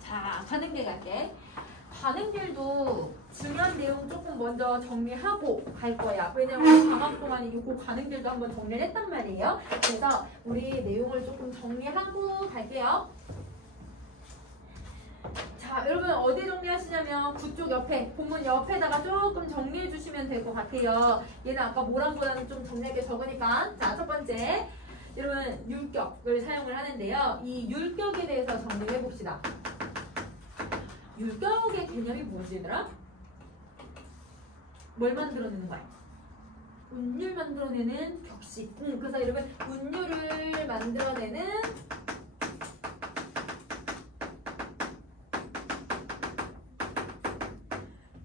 자, 가능길 갈게. 가능길도 중요한 내용 조금 먼저 정리하고 갈 거야. 왜냐면 방학 동안 이거 가능길도 한번 정리를 했단 말이에요. 그래서 우리 내용을 조금 정리하고 갈게요. 자, 여러분 어디 정리하시냐면 그쪽 옆에, 본문 옆에다가 조금 정리해 주시면 될 것 같아요. 얘는 아까 모란보다는 좀 정리하게 적으니까. 자, 첫 번째. 여러분 율격을 사용을 하는데요. 이 율격에 대해서 정리해 봅시다. 율격의 개념이 뭐지 얘들아? 뭘 만들어내는 거야? 운율 만들어내는 격식. 그래서 여러분 운율을 만들어내는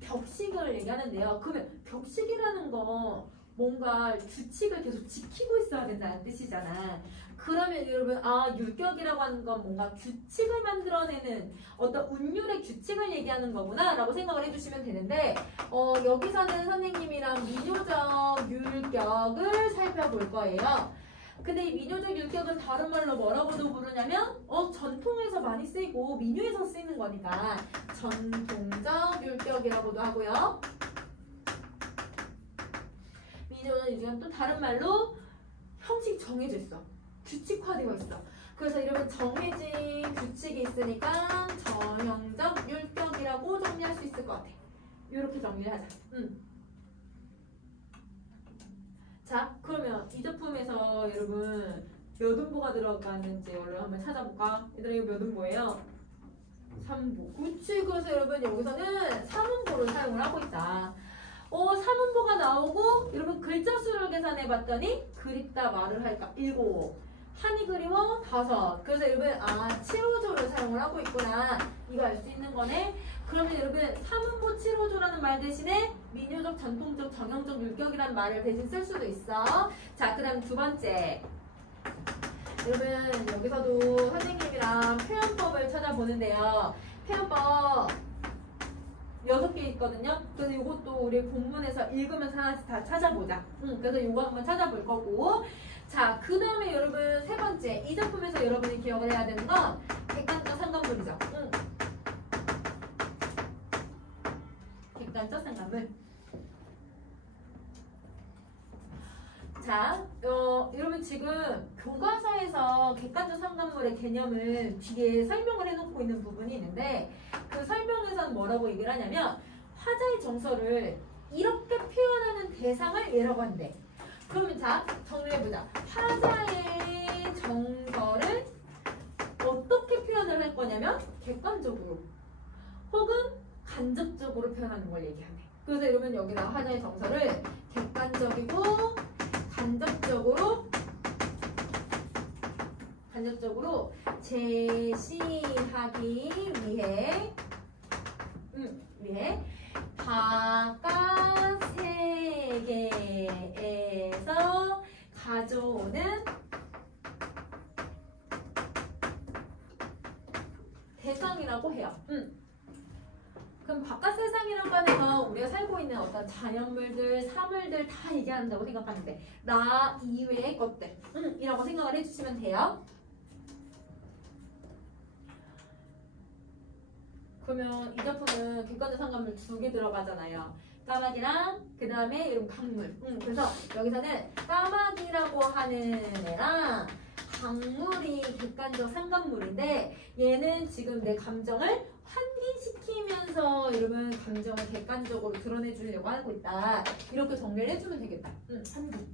격식을 얘기하는데요. 그러면 격식이라는 거 뭔가 규칙을 계속 지키고 있어야 된다는 뜻이잖아. 그러면 여러분 율격이라고 하는 건 뭔가 규칙을 만들어내는 어떤 운율의 규칙을 얘기하는 거구나 라고 생각을 해주시면 되는데 여기서는 선생님이랑 민요적 율격을 살펴볼 거예요. 근데 이 민요적 율격은 다른 말로 뭐라고도 부르냐면 전통에서 많이 쓰이고 민요에서 쓰이는 거니까 전통적 율격이라고도 하고요. 민요는 이제 또 다른 말로 형식 정해져 있어. 규칙화되어 있어. 그래서 이러면 정해진 규칙이 있으니까 전형적 율격이라고 정리할 수 있을 것 같아. 이렇게 정리를 하자. 자, 그러면 이 작품에서 여러분 몇 음보가 들어가는지 얼른 한번 찾아볼까? 얘들아 이거 몇 음보예요? 3부. 그치. 그래서 여러분 여기서는 3음보를 사용을 하고 있다. 3음보가 나오고 여러분 글자 수를 계산해 봤더니 그립다 말을 할까? 7. 한이 그리워 5. 그래서 여러분 7호조를 사용을 하고 있구나. 이거 알 수 있는 거네. 그러면 여러분 3음보 7호조라는 말 대신에 민요적, 전통적, 정형적, 율격이라는 말을 대신 쓸 수도 있어. 자, 그 다음 두 번째. 여러분 여기서도 선생님이랑 표현법을 찾아보는데요. 표현법 6개 있거든요. 그래서 이것도 우리 본문에서 읽으면서 하나씩 다 찾아보자. 그래서 이거 한번 찾아볼 거고. 자, 그 다음에 여러분 세 번째. 이 작품에서 여러분이 기억을 해야 되는 건 객관적 상관물이죠. 객관적 상관물. 자, 여러분 지금 교과서에서 객관적 상관물의 개념을 뒤에 설명을 해놓고 있는 부분이 있는데 그 설명에서는 뭐라고 얘기를 하냐면 화자의 정서를 이렇게 표현하는 대상을 얘라고 한대. 그러면 자, 정리해보자. 화자의 정서를 어떻게 표현을 할 거냐면 객관적으로 혹은 간접적으로 표현하는 걸 얘기하네. 그래서 여러분 여기다 화자의 정서를 객관적이고 간접적으로 제시하기 위해 바깥 세계에서 가져오는 대상이라고 해요. 그럼 바깥 세상이라고 하는 건 우리가 살고 있는 어떤 자연물들, 사물들 다 얘기한다고 생각하면 돼. 나 이외의 것들 이라고 생각을 해주시면 돼요. 그러면 이 작품은 객관적 상관물 2개 들어가잖아요. 까마귀랑 그 다음에 이런 강물. 그래서 여기서는 까마귀라고 하는 애랑 강물이 객관적 상관물인데 얘는 지금 내 감정을 환기시키면서 여러분 감정을 객관적으로 드러내주려고 하고 있다. 이렇게 정리를 해주면 되겠다. 환기.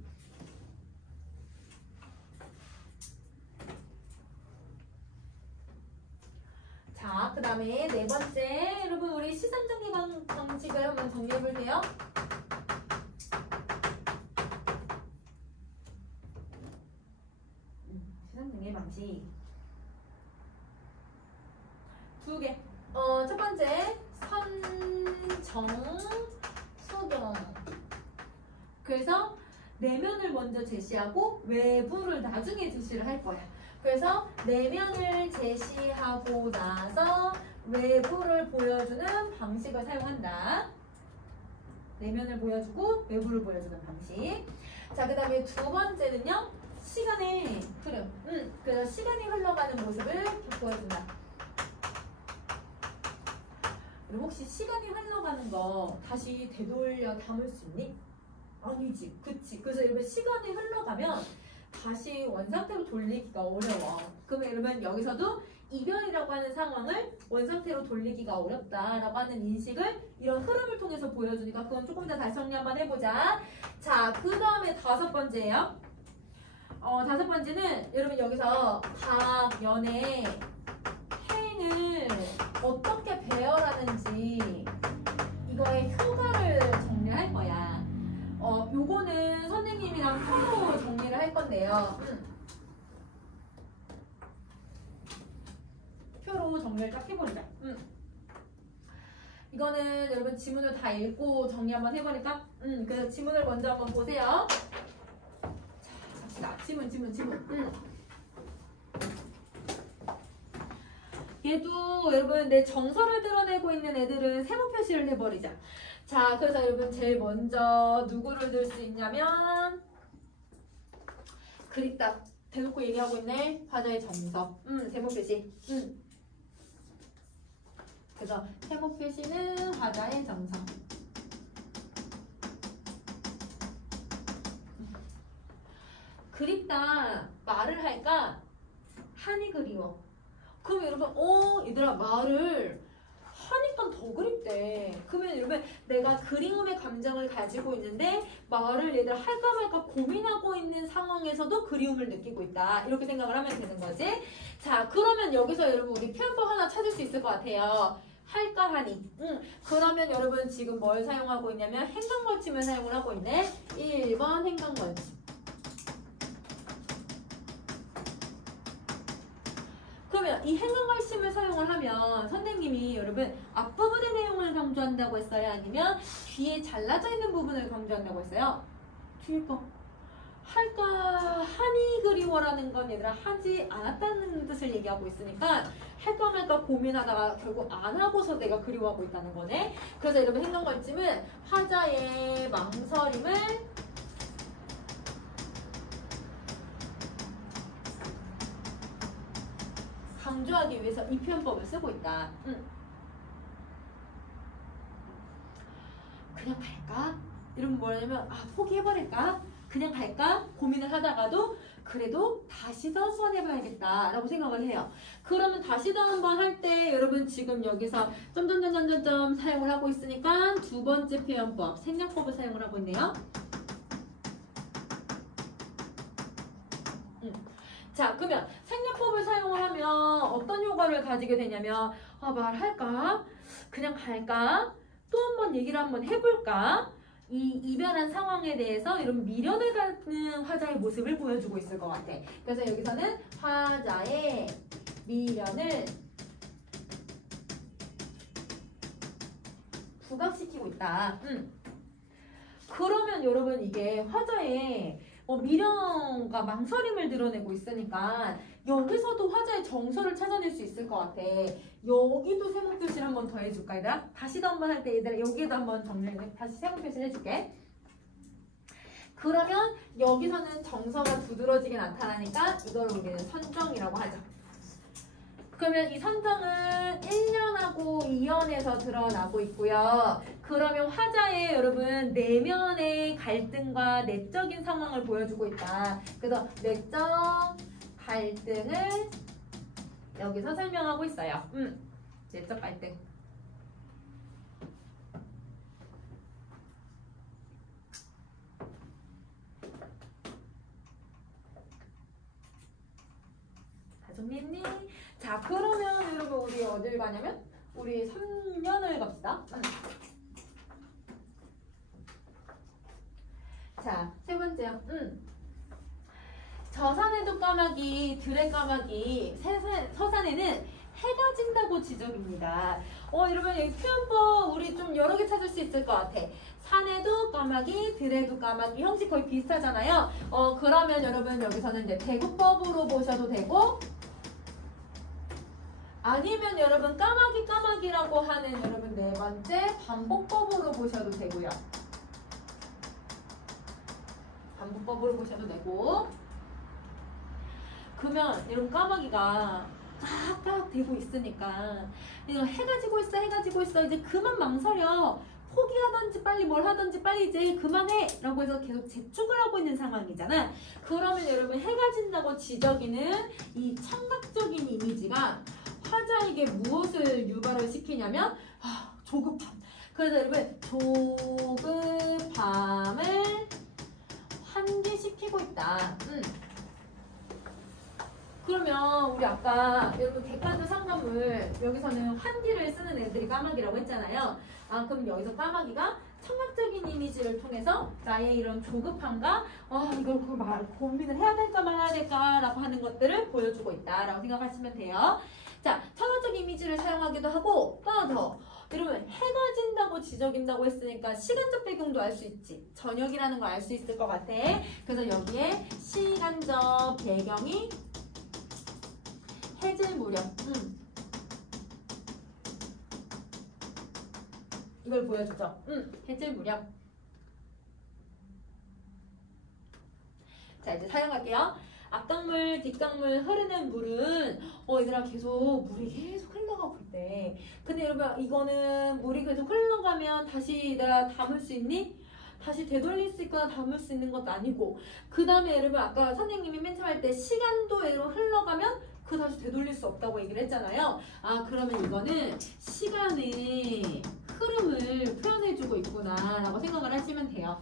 자, 그 다음에 네 번째. 여러분 우리 시상정리 방식을 한번 정리해볼게요. 시상정리 방식 2개. 첫 번째 선정 수경. 그래서 내면을 먼저 제시하고 외부를 나중에 제시를 할 거야. 그래서 내면을 제시하고 나서 외부를 보여주는 방식을 사용한다. 내면을 보여주고 외부를 보여주는 방식. 자, 그 다음에 두 번째는요. 시간의 흐름. 그래서 시간이 흘러가는 모습을 보여준다. 그럼 혹시 시간이 흘러가는 거 다시 되돌려 담을 수 있니? 아니지. 그치. 그래서 여러분 시간이 흘러가면 다시 원상태로 돌리기가 어려워. 그러면 여러분 여기서도 이변이라고 하는 상황을 원상태로 돌리기가 어렵다라고 하는 인식을 이런 흐름을 통해서 보여주니까 그건 조금 더 다시 정리 한번 해보자. 자, 그 다음에 다섯 번째예요. 다섯 번째는 여러분 여기서 각 면의 행을 어떻게 배열하는지 이거의 효과를 정리할 거야. 요거는 선생님이랑 표로 정리를 할 건데요. 표로 정리를 딱 해버리자. 이거는 여러분 지문을 다 읽고 정리 한번 해보니까 그래서 지문을 먼저 한번 보세요. 자, 갑시다. 지문. 얘도 여러분 내 정서를 드러내고 있는 애들은 세모 표시를 해버리자. 자, 그래서 여러분 제일 먼저 누구를 들 수 있냐면 그립 딱 대놓고 얘기하고 있네. 화자의 정서. 세모 표시. 그래서 세모 표시는 화자의 정서. 그립다 말을 할까? 한이 그리워. 그럼 여러분 얘들아 말을 하니까 더 그립대. 그러면 여러분 내가 그리움의 감정을 가지고 있는데 말을 얘들 할까 말까 고민하고 있는 상황에서도 그리움을 느끼고 있다. 이렇게 생각을 하면 되는 거지. 자, 그러면 여기서 여러분 우리 표현법 하나 찾을 수 있을 것 같아요. 할까 하니. 그러면 여러분 지금 뭘 사용하고 있냐면 행간걸침을 사용을 하고 있네. 1번 행간걸침. 그러면 이 행간걸침을 사용을 하면 선생님이 여러분 앞부분의 내용을 강조한다고 했어요? 아니면 뒤에 잘라져 있는 부분을 강조한다고 했어요? 뒤에 거. 할까 하니 그리워라는 건 얘들아 하지 않았다는 뜻을 얘기하고 있으니까 할까 말까 고민하다가 결국 안 하고서 내가 그리워하고 있다는 거네. 그래서 여러분 행간걸침은 화자의 망설임을 강조하기 위해서 이 표현법을 쓰고 있다. 그냥 갈까? 이러면 뭐냐면 포기해버릴까? 그냥 갈까? 고민을 하다가도 그래도 다시 더 한번 해봐야겠다 라고 생각을 해요. 그러면 다시 더 한번 할 때 여러분 지금 여기서 점점점점점 사용을 하고 있으니까 두 번째 표현법 생략법을 사용을 하고 있네요. 자, 그러면 생략법을 사용을 하면 어떤 효과를 가지게 되냐면 말할까? 그냥 갈까? 또 한 번 얘기를 한번 해볼까? 이 이변한 상황에 대해서 이런 미련을 갖는 화자의 모습을 보여주고 있을 것 같아. 그래서 여기서는 화자의 미련을 부각시키고 있다. 그러면 여러분 이게 화자의 미련과 망설임을 드러내고 있으니까 여기서도 화자의 정서를 찾아낼 수 있을 것 같아. 여기도 세모 표시를 한번 더 해줄까 얘들아? 다시도 한번 할 때 얘들아 여기에도 한번 정리해. 다시 세모 표시를 해줄게. 그러면 여기서는 정서가 두드러지게 나타나니까 이걸 우리는 선정이라고 하죠. 그러면 이 선정은 1년하고 2년에서 드러나고 있고요. 그러면 화자의 여러분 내면의 갈등과 내적인 상황을 보여주고 있다. 그래서 내적 갈등을 여기서 설명하고 있어요. 내적 갈등. 다 정리했니? 자, 그러면 여러분 우리 어딜 가냐면 우리 3년을 갑시다. 자, 세 번째요. 저산에도 까마귀, 들의 까마귀, 서산에는 해가 진다고 지적입니다. 여러분 여기 표현법 우리 좀 여러 개 찾을 수 있을 것 같아. 산에도 까마귀, 들에도 까마귀 형식 거의 비슷하잖아요. 그러면 여러분 여기서는 이제 대구법으로 보셔도 되고 아니면 여러분 까마귀라고 하는 여러분 네 번째 반복법으로 보셔도 되고요. 반복법으로 보셔도 되고. 그러면 여러분 까마귀가 깍깍 대고 있으니까 이거 해가 지고 있어 이제 그만 망설여, 포기하던지 빨리 뭘 하던지 빨리 이제 그만해 라고 해서 계속 재촉을 하고 있는 상황이잖아. 그러면 여러분 해가 진다고 지저귀는 이 청각적인 이미지가 화자에게 무엇을 유발을 시키냐면 조급함. 그래서 여러분 조급함을 환기시키고 있다. 그러면 우리 아까 여러분 객관적 상관물 여기서는 환기를 쓰는 애들이 까마귀라고 했잖아요. 그럼 여기서 까마귀가 청각적인 이미지를 통해서 나의 이런 조급함과 이걸 고민을 해야 될까 말아야 될까라고 하는 것들을 보여주고 있다라고 생각하시면 돼요. 자, 청각적 이미지를 사용하기도 하고 또 하나 더. 여러분 해가 진다고 지저귀다고 했으니까 시간적 배경도 알 수 있지. 저녁이라는 걸 알 수 있을 것 같아. 그래서 여기에 시간적 배경이 해질 무렵. 이걸 보여주죠. 해질 무렵. 자, 이제 사용할게요. 앞강물, 뒷강물 흐르는 물은 얘들아 계속 물이 계속 흘러가고 있대. 근데 여러분 이거는 물이 계속 흘러가면 다시 내가 담을 수 있니? 다시 되돌릴 수 있거나 담을 수 있는 것도 아니고, 그 다음에 여러분 아까 선생님이 맨 처음 할 때 시간도 여러분 흘러가면 그 다시 되돌릴 수 없다고 얘기를 했잖아요. 그러면 이거는 시간의 흐름을 표현해주고 있구나 라고 생각을 하시면 돼요.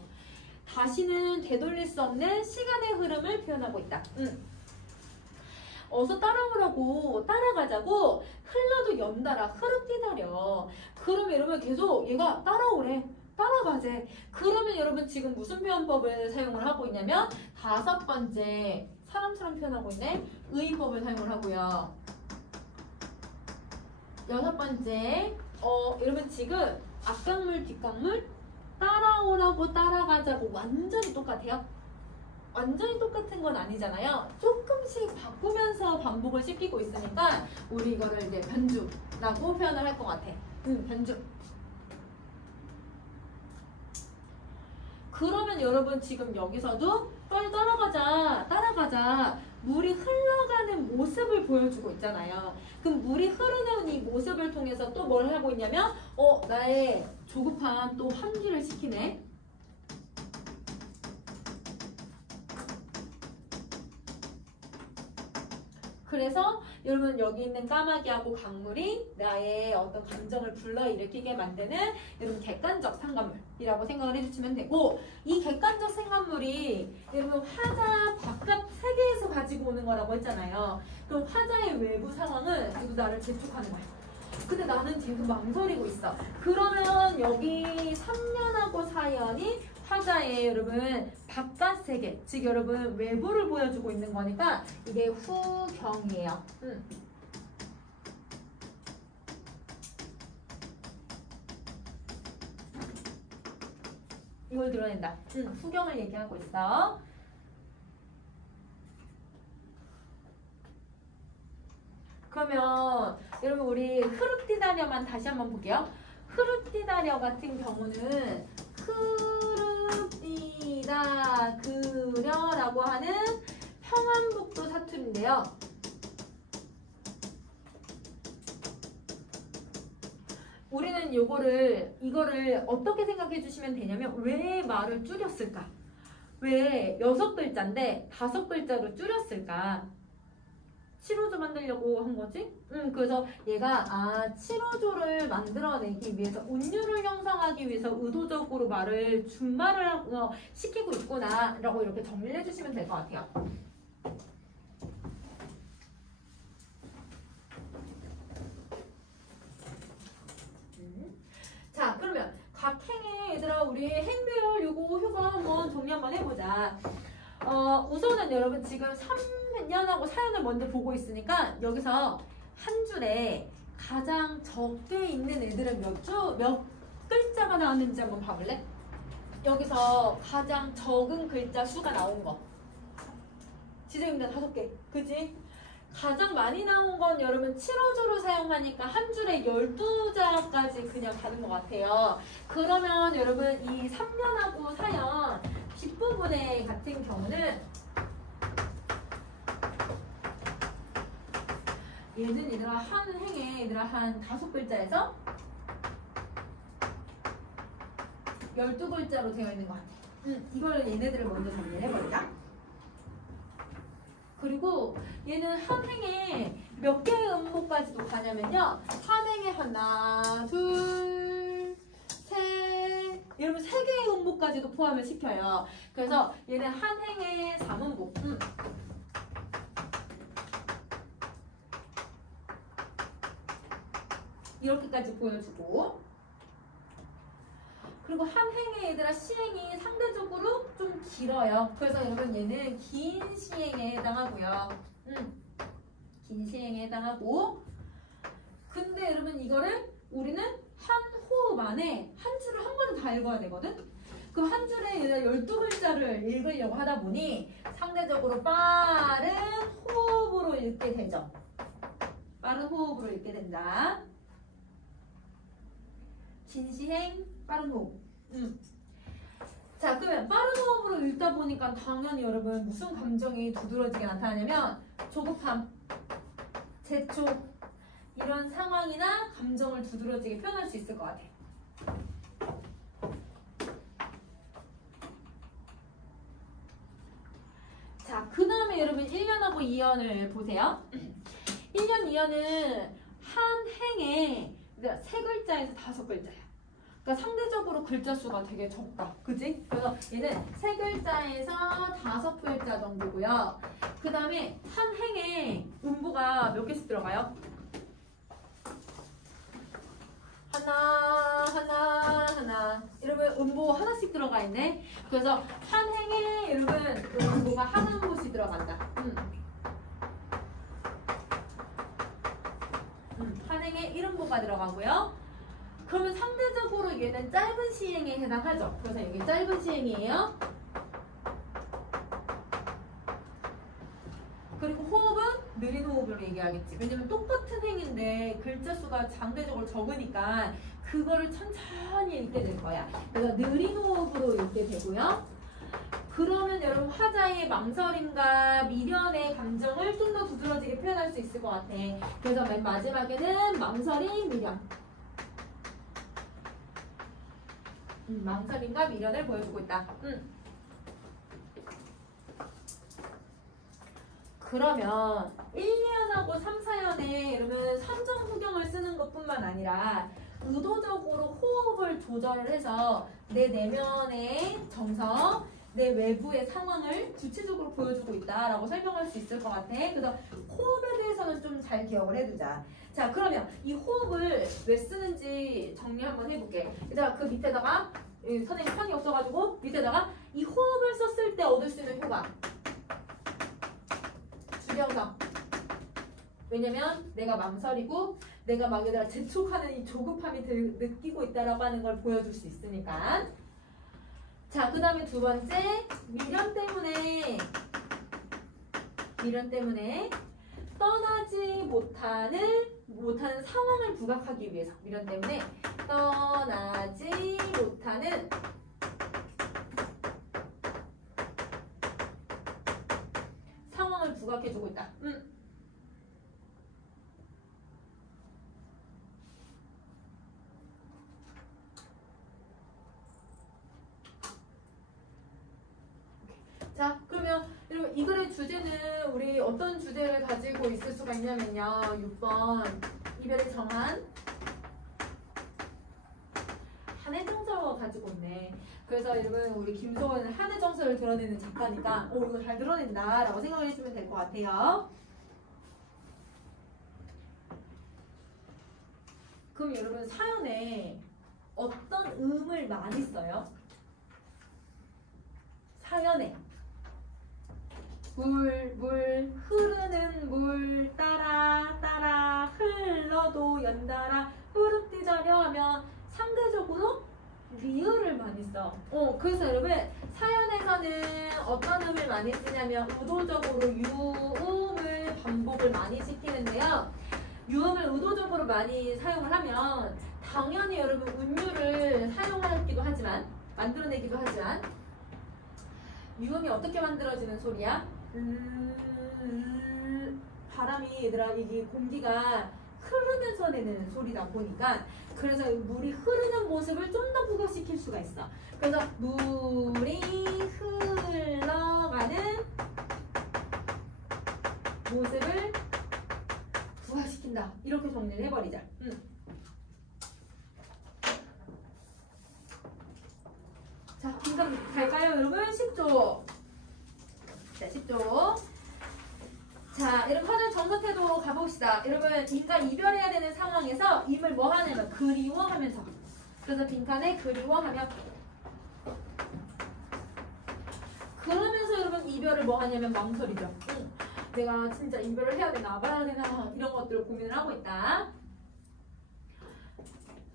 다시는 되돌릴 수 없는 시간의 흐름을 표현하고 있다. 어서 따라오라고, 따라가자고, 흘러도 연달아 흐르뛰다려. 그러면 여러분 계속 얘가 따라오래, 따라가재. 그러면 여러분 지금 무슨 표현법을 사용을 하고 있냐면 5번째 사람처럼 표현하고 있네. 의의법을 사용을 하고요. 6번째 여러분 지금 앞강물 뒷강물 따라오라고 따라가자고 완전히 똑같아요. 완전히 똑같은 건 아니잖아요. 조금씩 바꾸면서 반복을 시키고 있으니까 우리 이거를 이제 변주라고 표현을 할 것 같아. 변주. 그러면 여러분 지금 여기서도 빨리 따라가자. 물이 흘러가는 모습을 보여주고 있잖아요. 그럼 물이 흐르는 이 모습을 통해서 또 뭘 하고 있냐면 나의 조급함 또 환기를 시키네. 그래서 여러분 여기 있는 까마귀하고 강물이 나의 어떤 감정을 불러일으키게 만드는 여러분 객관적 상관물이라고 생각을 해주시면 되고, 이 객관적 상관물이 여러분 화자 바깥 세계에서 가지고 오는 거라고 했잖아요. 그럼 화자의 외부 상황은 모두 나를 재촉하는 거예요. 근데 나는 지금 망설이고 있어. 그러면 여기 3년하고 4년이 화자의 여러분 바깥 세계, 즉 여러분 외부를 보여주고 있는 거니까 이게 후경이에요. 이걸 드러낸다. 후경을 얘기하고 있어. 그러면 여러분 우리 흐르뛰다려만 다시 한번 볼게요. 흐르뛰다려 같은 경우는 흐르뛰다 그려라고 하는 평안북도 사투리인데요. 우리는 이거를 어떻게 생각해 주시면 되냐면, 왜 말을 줄였을까? 왜 6글자인데 5글자로 줄였을까? 7호조 만들려고 한 거지? 그래서 얘가 7호조를 만들어내기 위해서, 운율을 형성하기 위해서 의도적으로 말을 준말을 시키고 있구나 라고 이렇게 정리를 해주시면 될 것 같아요. 자, 그러면 각 행에 얘들아 우리 행배열 요거 효과 한번 정리 한번 해보자. 우선은 여러분 지금 3년하고 4년을 먼저 보고 있으니까 여기서 한 줄에 가장 적게 있는 애들은 몇 글자가 나왔는지 한번 봐볼래? 여기서 가장 적은 글자 수가 나온 거. 지정입니다. 5개. 그치? 가장 많이 나온 건 여러분 7호조로 사용하니까 한 줄에 12자까지 그냥 가는 것 같아요. 그러면 여러분 이 3년하고 4년 뒷부분 이번에 같은 경우는 얘들아 한 행에 얘들아 한 5글자에서 12글자로 되어 있는 것 같아. 이걸 얘네들을 먼저 정리를 해버리자. 그리고 얘는 한 행에 몇 개의 음모까지도 가냐면요. 한 행에 하나, 둘, 셋 이러면 3개의 음모까지도 포함을 시켜요. 그래서 얘는 한 행에 3음보. 이렇게까지 보여주고, 그리고 한 행의 얘들아 시행이 상대적으로 좀 길어요. 그래서 여러분 얘는 긴 시행에 해당하고요. 긴 시행에 해당하고, 근데 여러분 이거를 우리는 한 호흡 안에 한 줄을 한 번에 다 읽어야 되거든? 그 한 줄에 얘들아 12글자를 읽으려고 하다 보니 상대적으로 빠른 호흡으로 읽게 되죠. 빠른 호흡으로 읽게 된다. 긴 시행, 빠른 호흡. 자, 그러면 빠른 호흡으로 읽다 보니까 당연히 여러분 무슨 감정이 두드러지게 나타나냐면 조급함, 재촉 이런 상황이나 감정을 두드러지게 표현할 수 있을 것 같아. 자, 그 다음에 여러분 1년하고 2년을 보세요. 1년, 2년은 한 행에 3글자에서 5글자야. 그러니까 상대적으로 글자 수가 되게 적다. 그지? 그래서 얘는 3글자에서 5글자 정도고요. 그 다음에 한 행에 음보가 몇 개씩 들어가요? 하나. 여러분 음보 하나씩 들어가 있네. 그래서 한 행에 여러분 음보가 한 음보씩 들어간다. 한 행에 1음보가 들어가고요. 그러면 상대적으로 얘는 짧은 시행에 해당하죠. 그래서 여기 짧은 시행이에요. 그리고 호흡은 느린 호흡으로 얘기하겠지. 왜냐면 똑같은 행인데 글자 수가 상대적으로 적으니까 그거를 천천히 읽게 될 거야. 그래서 느린 호흡으로 읽게 되고요. 그러면 여러분 화자의 망설임과 미련의 감정을 좀 더 두드러지게 표현할 수 있을 것 같아. 그래서 맨 마지막에는 망설임, 미련. 망설임과 미련을 보여주고 있다. 그러면 1, 2년하고 3, 4년에 여러분 선정 후경을 쓰는 것뿐만 아니라 의도적으로 호흡을 조절을 해서 내 내면의 정서, 내 외부의 상황을 구체적으로 보여주고 있다라고 설명할 수 있을 것 같아. 그래서 호흡에 대해서는 좀 잘 기억을 해두자. 자, 그러면 이 호흡을 왜 쓰는지 정리 한번 해볼게. 자, 그 밑에다가 선생님 편이 없어가지고 밑에다가 이 호흡을 썼을 때 얻을 수 있는 효과. 주경성. 왜냐면 내가 망설이고 내가 막 얘들아 재촉하는 이 조급함이 느끼고 있다라고 하는 걸 보여줄 수 있으니까. 자, 그 다음에 두 번째, 미련 때문에 떠나지 못하는 상황을 부각하기 위해서. 미련 때문에 떠나지 못하는 상황을 부각해주고 있다. 자, 그러면 여러분 이 글의 주제는 우리 어떤 주제를 가지고 있을 수가 있냐면요. 6번 이별의 정한 한의 정서를 가지고 있네. 그래서 여러분 우리 김소원은 한의 정서를 드러내는 작가니까 이거 잘 드러낸다 라고 생각을 해주면 될 것 같아요. 그럼 여러분 사연에 어떤 음을 많이 써요? 사연에 물, 흐르는 물 따라 흘러도 연달아 흐르뜨자려 하면 상대적으로 리을을 많이 써. 그래서 여러분 사연에서는 어떤 음을 많이 쓰냐면 의도적으로 유음을 반복을 많이 시키는데요. 유음을 의도적으로 많이 사용을 하면 당연히 여러분 운율을 사용하기도 하지만 만들어내기도 하지만 유음이 어떻게 만들어지는 소리야? 바람이 얘들아 이게 공기가 흐르면서 내는 소리다 보니까 그래서 물이 흐르는 모습을 좀 더 부각시킬 수가 있어. 그래서 물이 흘러가는 모습을 부각시킨다. 이렇게 정리를 해버리자. 자, 빈칸 갈까요, 여러분? 10조. 자, 10조. 자, 여러분 하나 정서태도 가봅시다. 여러분 인과 이별해야 되는 상황에서 임을 뭐 하냐면 그리워하면서. 그래서 빈칸에 그리워하며. 그러면서 여러분 이별을 뭐 하냐면 망설이죠. 내가 진짜 이별을 해야 되나 말아야 되나 이런 것들을 고민을 하고 있다.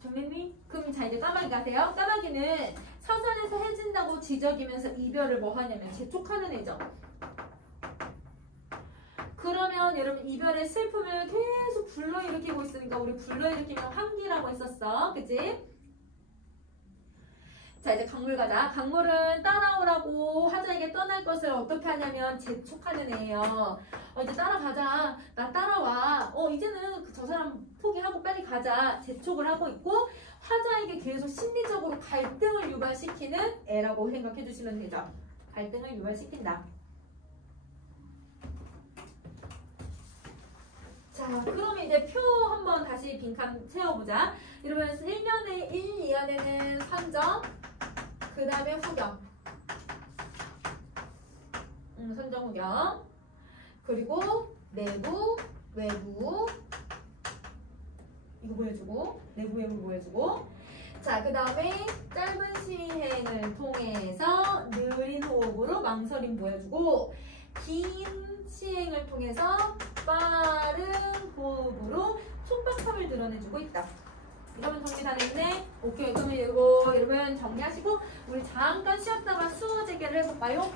정리님? 그럼 자 이제 까마귀 가세요. 까마귀는 서산에서 해진다고 지적이면서 이별을 뭐 하냐면 재촉하는 애죠. 그러면 여러분 이별의 슬픔을 계속 불러일으키고 있으니까 우리 불러일으키면 환기라고 했었어. 그치? 자 이제 강물 가자. 강물은 따라오라고 하자에게 떠날 것을 어떻게 하냐면 재촉하는 애예요. 이제 따라가자. 나 따라와. 이제는 저 사람 포기하고 빨리 가자. 재촉을 하고 있고 하자에게 계속 심리적으로 갈등을 유발시키는 애라고 생각해 주시면 되죠. 갈등을 유발시킨다. 자, 그럼 이제 표 한번 다시 빈칸 채워보자. 여러분 1년에 1, 2년에는 선정, 그 다음에 후경. 선정, 후경. 그리고 내부, 외부. 이거 보여주고, 내부, 외부 보여주고. 자, 그 다음에 짧은 시행을 통해서 느린 호흡으로 망설임 보여주고, 긴 시행을 통해서 빠른 호흡으로 촉박함을 드러내주고 있다. 이러면 정리 다 됐네? 오케이. 그러면 이거 여러분 정리하시고 우리 잠깐 쉬었다가 수어 재개를 해볼까요?